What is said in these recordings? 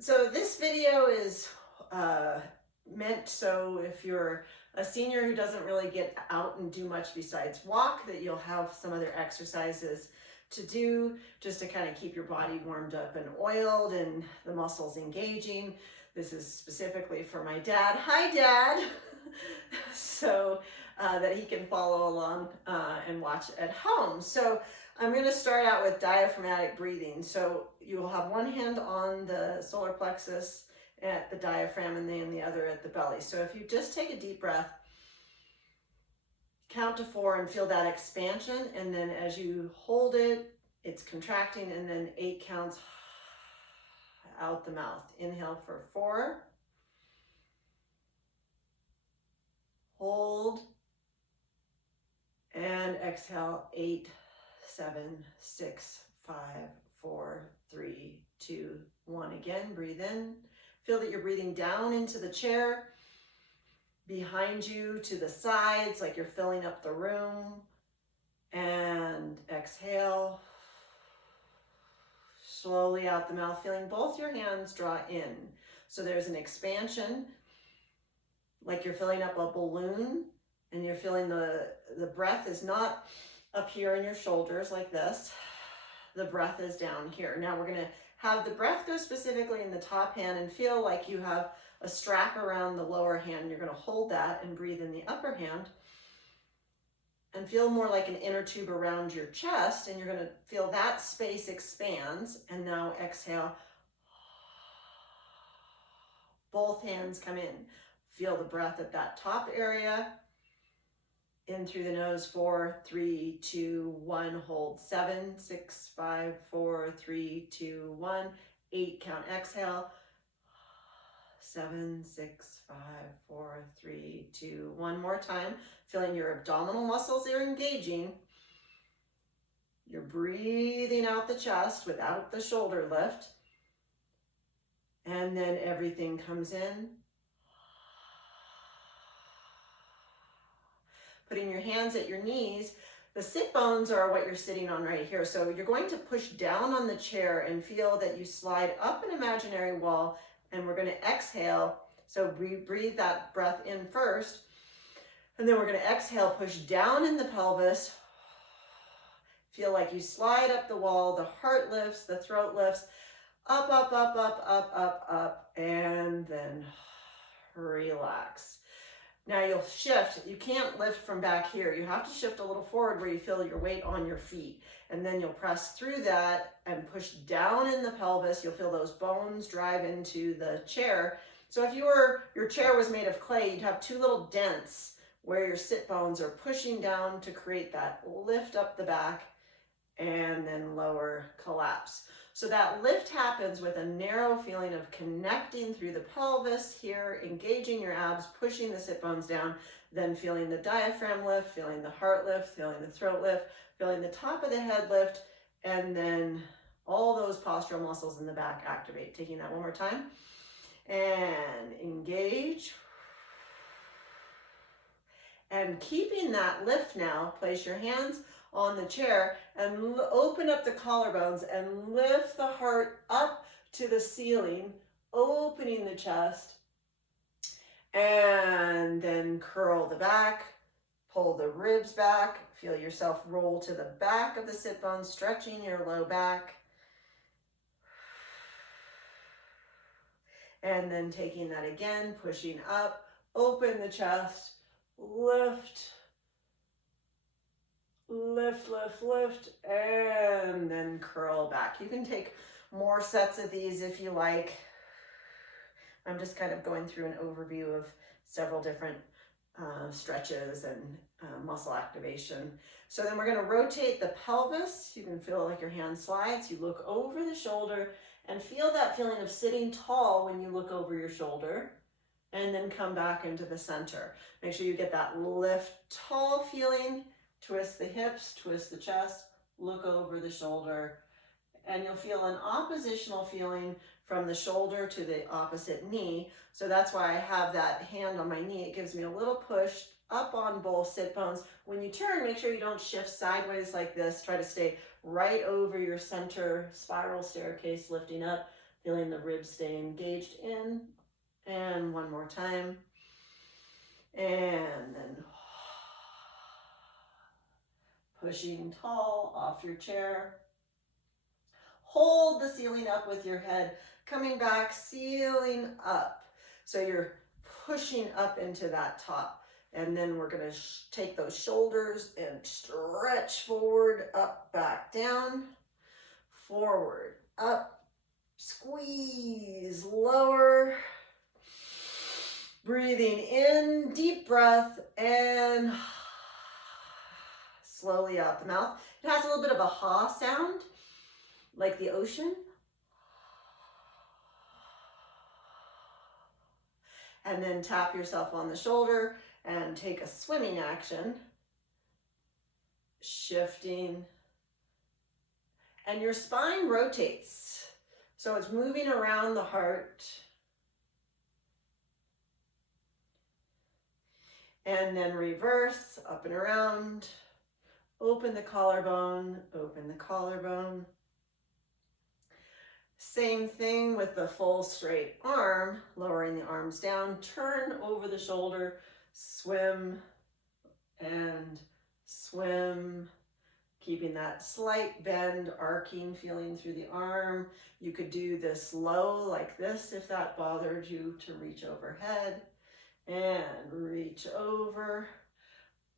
So this video is meant so if you're a senior who doesn't really get out and do much besides walk, that you'll have some other exercises to do just to kind of keep your body warmed up and oiled and the muscles engaging. This is specifically for my dad. Hi, Dad. So that he can follow along and watch at home. So I'm going to start out with diaphragmatic breathing. So you'll have one hand on the solar plexus at the diaphragm and then the other at the belly. So if you just take a deep breath, count to 4 and feel that expansion. And then as you hold it, it's contracting, and then 8 counts out the mouth. Inhale for 4. Hold. And exhale, 8, 7, 6, 5, 4, 3, 2, 1. Again, breathe in. Feel that you're breathing down into the chair, behind you, to the sides, like you're filling up the room. And exhale. Slowly out the mouth, feeling both your hands draw in. So there's an expansion, like you're filling up a balloon, and you're feeling the breath is not up here in your shoulders like this. The breath is down here. Now we're going to have the breath go specifically in the top hand and feel like you have a strap around the lower hand. You're going to hold that and breathe in the upper hand and feel more like an inner tube around your chest, and you're going to feel that space expands. And now exhale. Both hands come in. Feel the breath at that top area. In through the nose, 4, 3, 2, 1. Hold 7, 6, 5, 4, 3, 2, 1. 8 count. Exhale. 7, 6, 5, 4, 3, 2. One more time. Feeling your abdominal muscles are engaging. You're breathing out the chest without the shoulder lift. And then everything comes in. Putting your hands at your knees. The sit bones are what you're sitting on right here. So you're going to push down on the chair and feel that you slide up an imaginary wall, and we're going to exhale. So breathe that breath in first, and then we're going to exhale, push down in the pelvis. Feel like you slide up the wall, the heart lifts, the throat lifts, up, up, up, up, up, up, up, and then relax. Now you'll shift. You can't lift from back here. You have to shift a little forward where you feel your weight on your feet. And then you'll press through that and push down in the pelvis. You'll feel those bones drive into the chair. So if your chair was made of clay, you'd have 2 little dents where your sit bones are pushing down to create that lift up the back and then lower collapse. So that lift happens with a narrow feeling of connecting through the pelvis here, engaging your abs, pushing the sit bones down, then feeling the diaphragm lift, feeling the heart lift, feeling the throat lift, feeling the top of the head lift, and then all those postural muscles in the back activate. Taking that one more time. And engage. And keeping that lift now, place your hands on the chair and open up the collarbones and lift the heart up to the ceiling, opening the chest, and then curl the back, pull the ribs back, feel yourself roll to the back of the sit bones, stretching your low back, and then taking that again, pushing up, open the chest, lift, lift, lift, lift, and then curl back. You can take more sets of these if you like. I'm just kind of going through an overview of several different stretches and muscle activation. So then we're going to rotate the pelvis. You can feel like your hand slides. You look over the shoulder and feel that feeling of sitting tall when you look over your shoulder, and then come back into the center. Make sure you get that lift tall feeling. Twist the hips, twist the chest, look over the shoulder, and you'll feel an oppositional feeling from the shoulder to the opposite knee. So that's why I have that hand on my knee. It gives me a little push up on both sit bones. When you turn, make sure you don't shift sideways like this. Try to stay right over your center spiral staircase, lifting up Feeling the ribs stay engaged in. And one more time. And then pushing tall off your chair. Hold the ceiling up with your head, coming back, ceiling up. So you're pushing up into that top. And then we're going to take those shoulders and stretch forward, up, back, down, forward, up, squeeze, lower. Breathing in, deep breath, and slowly out the mouth. It has a little bit of a ha sound, like the ocean. And then tap yourself on the shoulder and take a swimming action. Shifting. And your spine rotates. So it's moving around the heart. And then reverse, up and around. Open the collarbone, open the collarbone. Same thing with the full straight arm, lowering the arms down, turn over the shoulder, swim and swim, keeping that slight bend, arcing, feeling through the arm. You could do this low like this if that bothered you, to reach overhead and reach over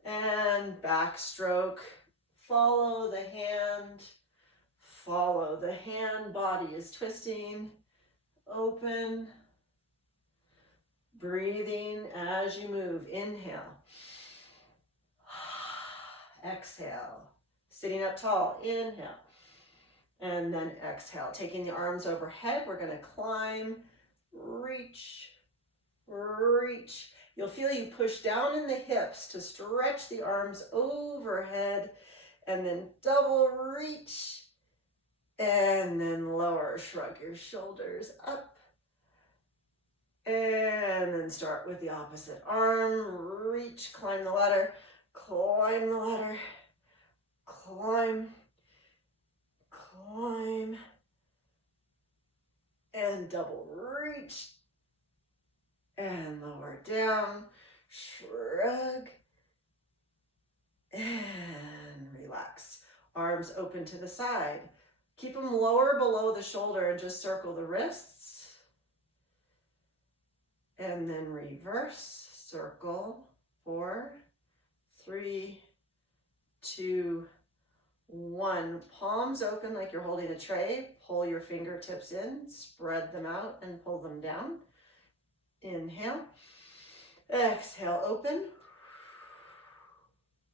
and backstroke. Follow the hand. Follow the hand, body is twisting, open, breathing as you move. Inhale, exhale, sitting up tall, inhale, and then exhale. Taking the arms overhead, we're going to climb, reach, reach. You'll feel you push down in the hips to stretch the arms overhead, and then double reach. And then lower, shrug your shoulders up. And then start with the opposite arm. Reach, climb the ladder, climb the ladder, climb, climb. And double reach. And lower down, shrug. And relax. Arms open to the side. Keep them lower below the shoulder and just circle the wrists. And then reverse, circle, 4, 3, 2, 1. Palms open like you're holding a tray. Pull your fingertips in, spread them out and pull them down. Inhale. Exhale, open.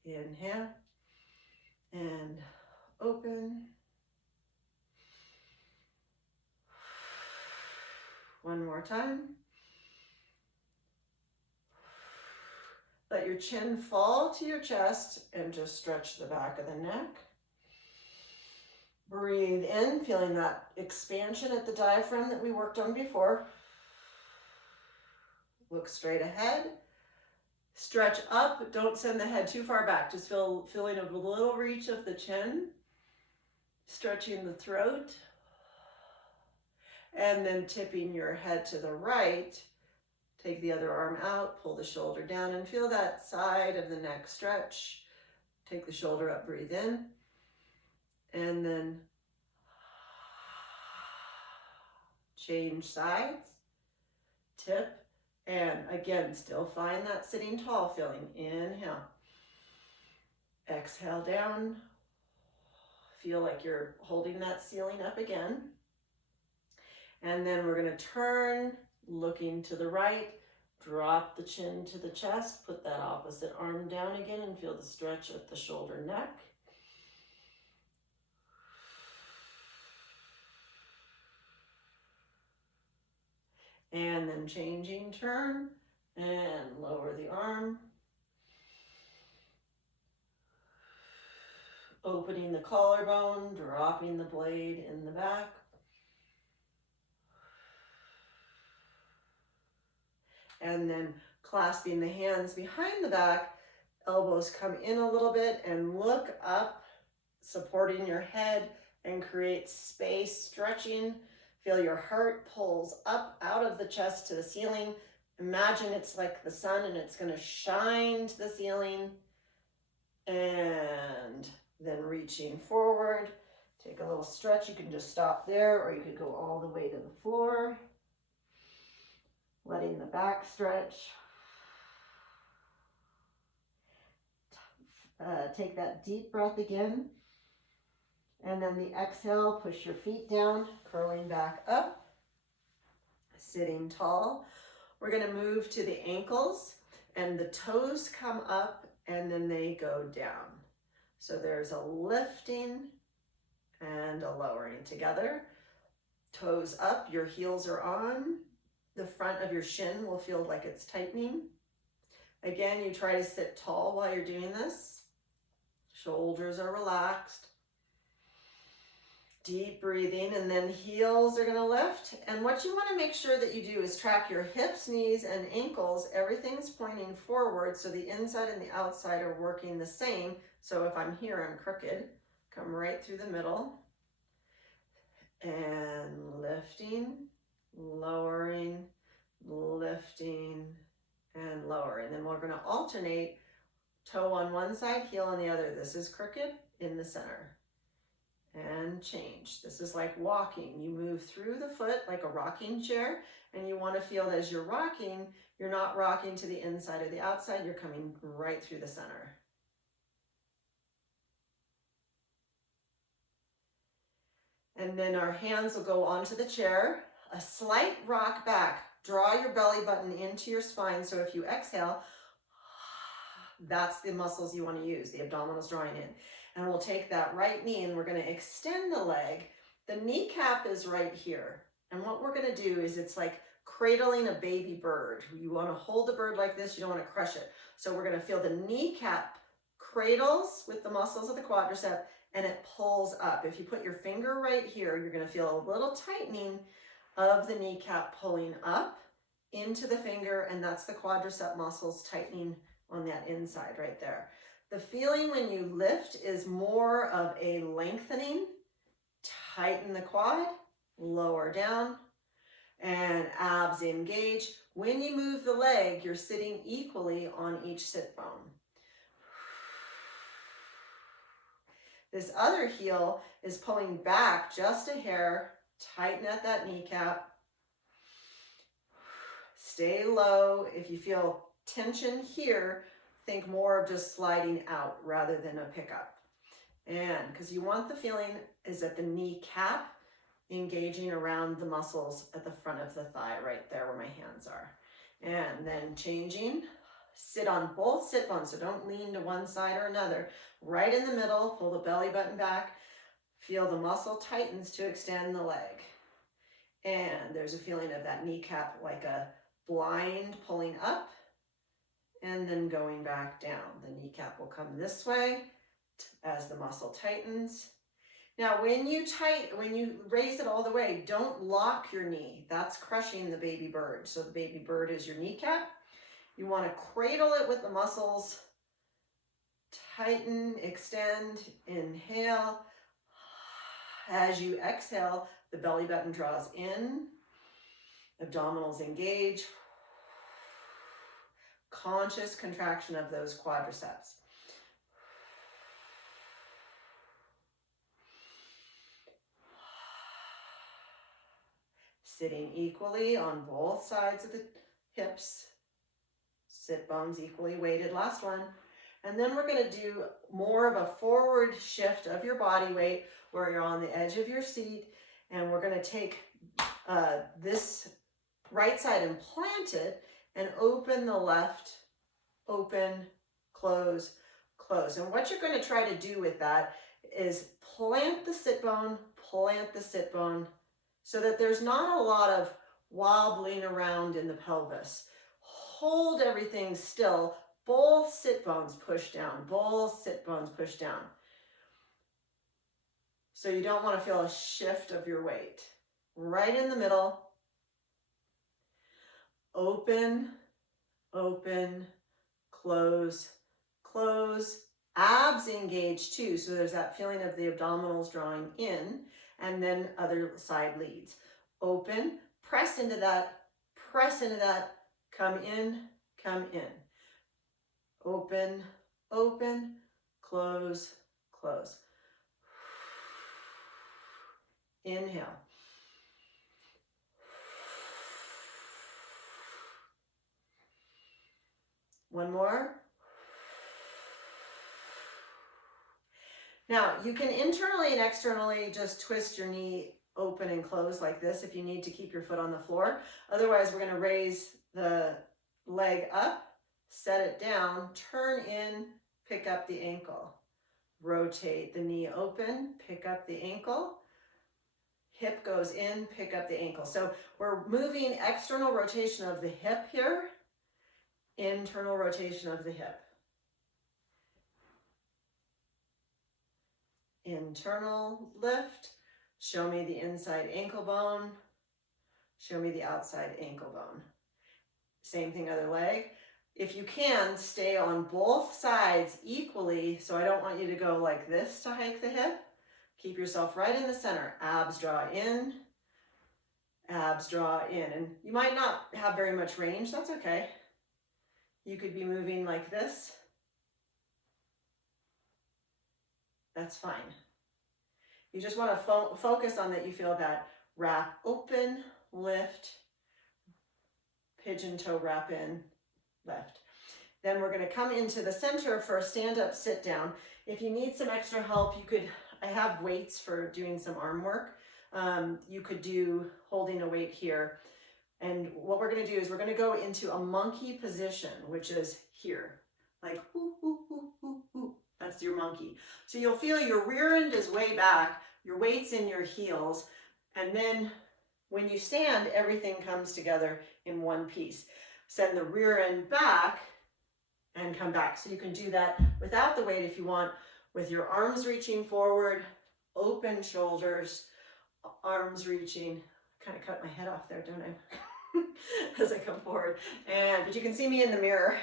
Inhale. And open. One more time. Let your chin fall to your chest and just stretch the back of the neck. Breathe in, feeling that expansion at the diaphragm that we worked on before. Look straight ahead. Stretch up. Don't send the head too far back. Just feeling a little reach of the chin. Stretching the throat. And then tipping your head to the right. Take the other arm out, pull the shoulder down, and feel that side of the neck stretch. Take the shoulder up, breathe in. And then change sides. Tip. And again, still find that sitting tall feeling. Inhale. Exhale down. Feel like you're holding that ceiling up again. And then we're going to turn, looking to the right, drop the chin to the chest, put that opposite arm down again and feel the stretch at the shoulder neck. And then changing turn and lower the arm. Opening the collarbone, dropping the blade in the back. And then clasping the hands behind the back, elbows come in a little bit and look up, supporting your head and create space, stretching, Feel your heart pulls up out of the chest to the ceiling. Imagine it's like the sun and it's going to shine to the ceiling. And then reaching forward. Take a little stretch. You can just stop there, or you could go all the way to the floor. Letting the back stretch. Take that deep breath again. And then the exhale, push your feet down, curling back up. Sitting tall. We're going to move to the ankles, and the toes come up and then they go down. So there's a lifting and a lowering together. Toes up, your heels are on. The front of your shin will feel like it's tightening. Again, you try to sit tall while you're doing this. Shoulders are relaxed. Deep breathing, and then heels are going to lift. And what you want to make sure that you do is track your hips, knees, and ankles. Everything's pointing forward, so the inside and the outside are working the same. So if I'm here, I'm crooked. Come right through the middle. And lifting, lowering, lifting, and lowering. And then we're going to alternate toe on one side, heel on the other. This is crooked, in the center. And change. This is like walking. You move through the foot like a rocking chair, and you want to feel that as you're rocking, you're not rocking to the inside or the outside, you're coming right through the center. And then our hands will go onto the chair, a slight rock back. Draw your belly button into your spine, so if you exhale, that's the muscles you want to use, the abdominals drawing in. And we'll take that right knee and we're going to extend the leg. The kneecap is right here. And what we're going to do is it's like cradling a baby bird. You want to hold the bird like this. You don't want to crush it. So we're going to feel the kneecap cradles with the muscles of the quadricep and it pulls up. If you put your finger right here, you're going to feel a little tightening of the kneecap pulling up into the finger, and that's the quadricep muscles tightening on that inside right there. The feeling when you lift is more of a lengthening. Tighten the quad, lower down, and abs engage. When you move the leg, you're sitting equally on each sit bone. This other heel is pulling back just a hair. Tighten at that kneecap. Stay low. If you feel tension here, think more of just sliding out rather than a pickup. And because you want the feeling is that the kneecap engaging around the muscles at the front of the thigh, right there where my hands are. And then changing, sit on both sit bones, so don't lean to one side or another. Right in the middle, pull the belly button back, feel the muscle tightens to extend the leg. And there's a feeling of that kneecap like a blind pulling up and then going back down. The kneecap will come this way as the muscle tightens. Now, when you raise it all the way, don't lock your knee. That's crushing the baby bird. So the baby bird is your kneecap. You want to cradle it with the muscles. Tighten, extend, inhale. As you exhale, the belly button draws in. Abdominals engage. Conscious contraction of those quadriceps. Sitting equally on both sides of the hips. Sit bones equally weighted, last one. And then we're going to do more of a forward shift of your body weight where you're on the edge of your seat. And we're going to take this right side and plant it and open the left, open, close, close. And what you're going to try to do with that is plant the sit bone, so that there's not a lot of wobbling around in the pelvis. Hold everything still. Both sit bones push down, both sit bones push down. So you don't want to feel a shift of your weight. Right in the middle. Open, open, close, close. Abs engage too, so there's that feeling of the abdominals drawing in, and then other side leads. open, press into that, come in, open, open, close, close. Inhale. One more. Now, you can internally and externally just twist your knee open and close like this if you need to keep your foot on the floor. Otherwise, we're going to raise the leg up, set it down, turn in, pick up the ankle. Rotate the knee open, pick up the ankle. Hip goes in, pick up the ankle. So we're moving external rotation of the hip here, internal rotation of the hip. Internal lift, show me the inside ankle bone, show me the outside ankle bone. Same thing, other leg. If you can, stay on both sides equally, so I don't want you to go like this to hike the hip. Keep yourself right in the center. Abs draw in, abs draw in. And you might not have very much range, that's okay. You could be moving like this. That's fine. You just want to focus on that you feel that wrap open, lift, pigeon toe wrap in, lift. Then we're going to come into the center for a stand up, sit down. If you need some extra help, you could, I have weights for doing some arm work. You could do holding a weight here. And what we're going to do is we're going to go into a monkey position, which is here, like whoo, whoo, whoo, whoo, whoo. That's your monkey. So you'll feel your rear end is way back, your weight's in your heels, and then when you stand, everything comes together in one piece. Send the rear end back and come back. So you can do that without the weight if you want, with your arms reaching forward, open shoulders, arms reaching. Kind of cut my head off there, don't I? As I come forward. But you can see me in the mirror.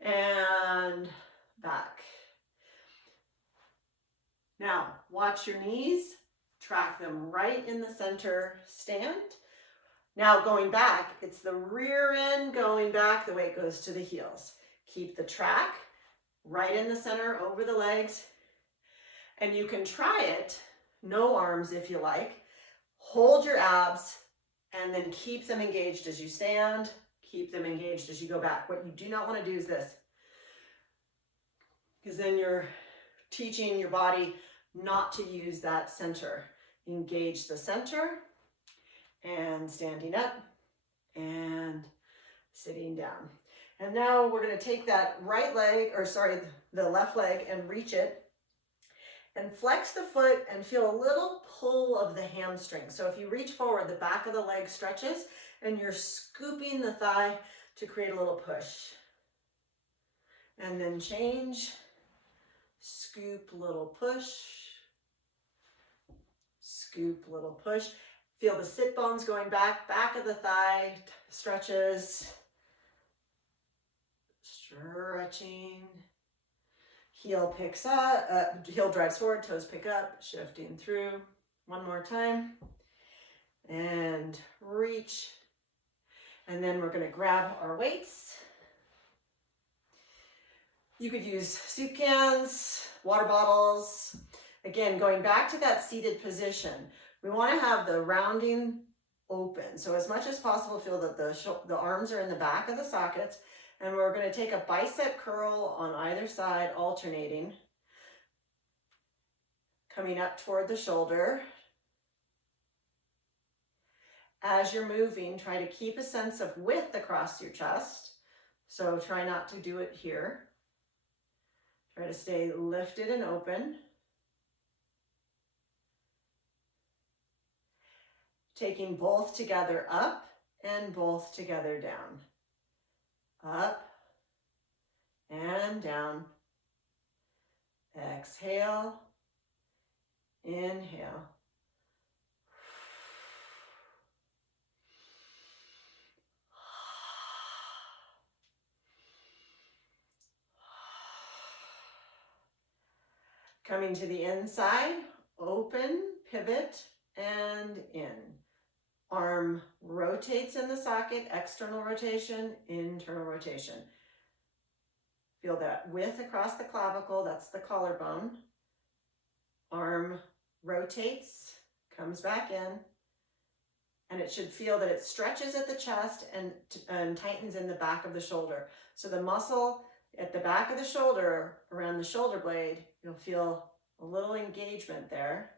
And back. Now, watch your knees, track them right in the center stand. Now going back, it's the rear end going back, the weight goes to the heels. Keep the track right in the center over the legs. And you can try it, no arms if you like. Hold your abs and then keep them engaged as you stand, keep them engaged as you go back. What you do not want to do is this, because then you're teaching your body not to use that center. Engage the center and standing up and sitting down. And now we're going to take that the left leg and reach it and flex the foot and feel a little pull of the hamstring. So if you reach forward, the back of the leg stretches and you're scooping the thigh to create a little push. And then change, scoop, little push, scoop, little push. Feel the sit bones going back, back of the thigh stretches, stretching. Heel picks up, heel drives forward, toes pick up, shifting through. One more time. And reach. And then we're going to grab our weights. You could use soup cans, water bottles. Again, going back to that seated position, we want to have the rounding open. So as much as possible, feel that the arms are in the back of the sockets. And we're going to take a bicep curl on either side, alternating. Coming up toward the shoulder. As you're moving, try to keep a sense of width across your chest. So try not to do it here. Try to stay lifted and open. Taking both together up and both together down. Up and down. Exhale. Inhale. Coming to the inside, open, pivot, and in. Arm rotates in the socket, external rotation, internal rotation. Feel that width across the clavicle, that's the collarbone. Arm rotates, comes back in, and it should feel that it stretches at the chest and tightens in the back of the shoulder. So the muscle at the back of the shoulder, around the shoulder blade, you'll feel a little engagement there.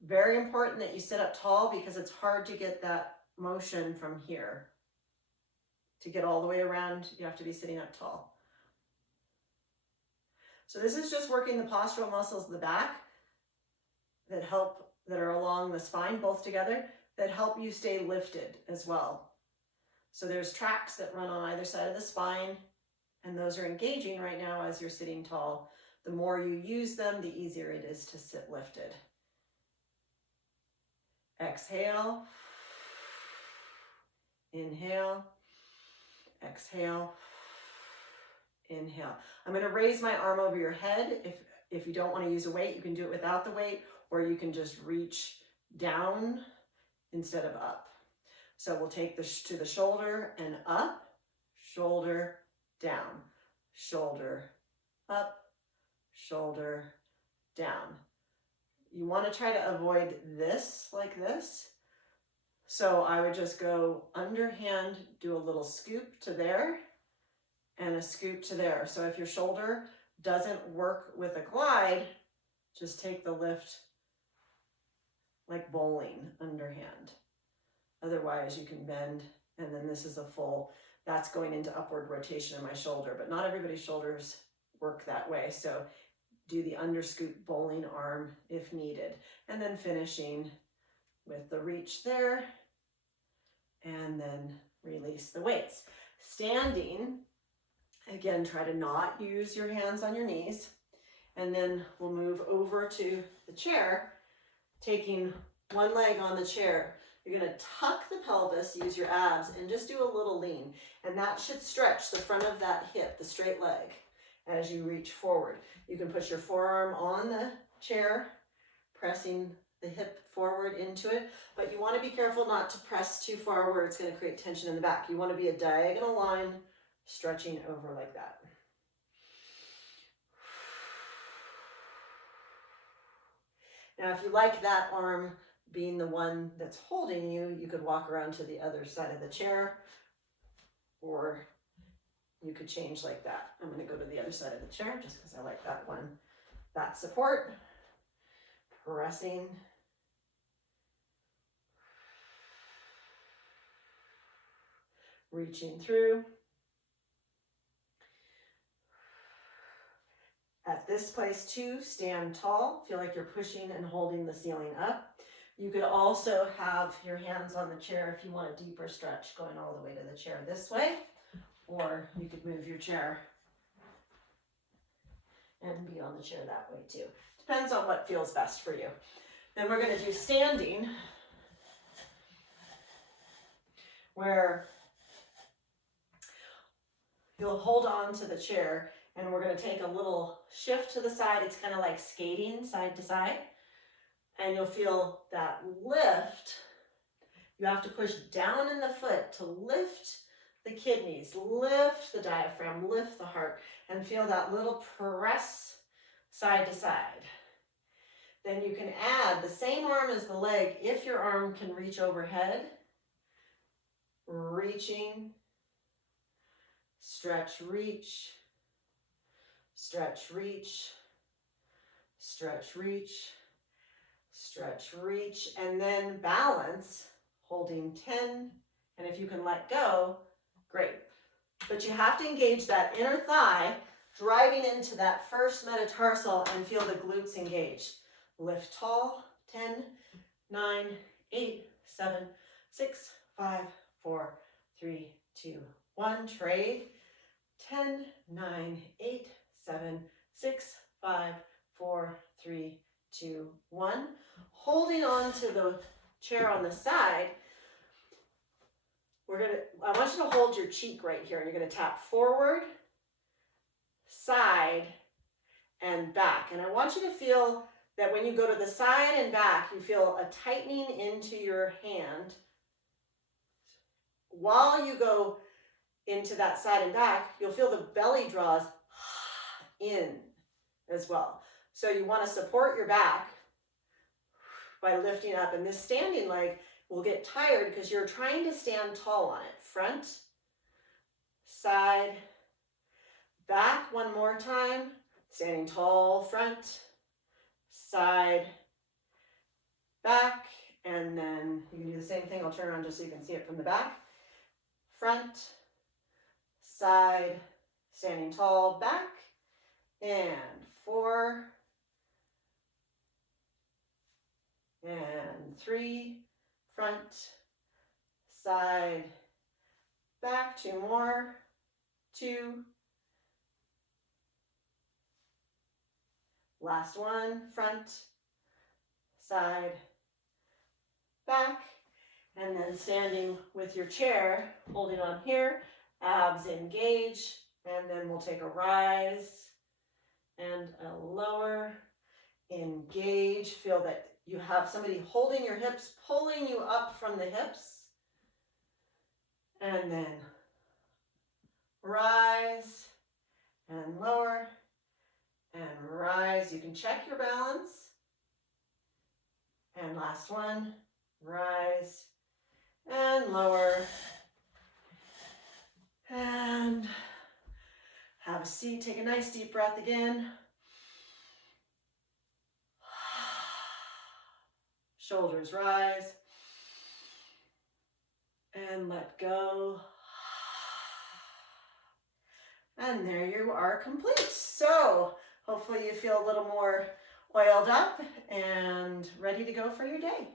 Very important that you sit up tall because it's hard to get that motion from here. To get all the way around, you have to be sitting up tall. So this is just working the postural muscles of the back that are along the spine, both together, that help you stay lifted as well. So there's tracts that run on either side of the spine, and those are engaging right now as you're sitting tall. The more you use them, the easier it is to sit lifted. Exhale, inhale, exhale, inhale. I'm going to raise my arm over your head. If you don't want to use a weight, you can do it without the weight, or you can just reach down instead of up. So we'll take this to the shoulder and up, shoulder, down, shoulder, up, shoulder, down. You want to try to avoid this like this. So I would just go underhand, do a little scoop to there and a scoop to there. So if your shoulder doesn't work with a glide, just take the lift like bowling underhand. Otherwise you can bend, and then this is a full, that's going into upward rotation in my shoulder, but not everybody's shoulders work that way. So do the underscoop bowling arm if needed. And then finishing with the reach there, and then release the weights. Standing, again, try to not use your hands on your knees. And then we'll move over to the chair, taking one leg on the chair. You're gonna tuck the pelvis, use your abs, and just do a little lean. And that should stretch the front of that hip, the straight leg, as you reach forward. You can push your forearm on the chair, pressing the hip forward into it, but you want to be careful not to press too far where it's going to create tension in the back. You want to be a diagonal line, stretching over like that. Now, if you like that arm being the one that's holding you, you could walk around to the other side of the chair, or you could change like that. I'm going to go to the other side of the chair just because I like that one. That support, pressing, reaching through. At this place too, stand tall. Feel like you're pushing and holding the ceiling up. You could also have your hands on the chair if you want a deeper stretch, going all the way to the chair this way, or you could move your chair and be on the chair that way too. Depends on what feels best for you. Then we're going to do standing, where you'll hold on to the chair, and we're going to take a little shift to the side. It's kind of like skating side to side, and you'll feel that lift. You have to push down in the foot to lift the kidneys, lift the diaphragm, lift the heart, and feel that little press side to side. Then you can add the same arm as the leg if your arm can reach overhead. Reaching, stretch, reach, stretch, reach, stretch, reach, stretch, reach, and then balance, holding 10, and if you can let go, great. But you have to engage that inner thigh, driving into that first metatarsal, and feel the glutes engage. Lift tall, 10, 9, 8, 7, 6, 5, 4, 3, 2, 1. Trade. 10, 9, 8, 7, 6, 5, 4, 3, 2, 1. Holding on to the chair on the side, I want you to hold your cheek right here, and you're going to tap forward, side, and back. And I want you to feel that when you go to the side and back, you feel a tightening into your hand. While you go into that side and back, you'll feel the belly draws in as well. So you want to support your back by lifting up, and this standing leg will get tired because you're trying to stand tall on it. Front, side, back. One more time. Standing tall, front, side, back, and then you can do the same thing. I'll turn around just so you can see it from the back. Front, side, standing tall, back, and 4, and 3, front, side, back. 2 more, 2, last one, front, side, back, and then standing with your chair, holding on here, abs engage, and then we'll take a rise and a lower, engage. Feel that you have somebody holding your hips, pulling you up from the hips, and then rise and lower and rise. You can check your balance. And last one, rise and lower and have a seat. Take a nice deep breath again. Shoulders rise and let go. And there you are, complete. So hopefully you feel a little more oiled up and ready to go for your day.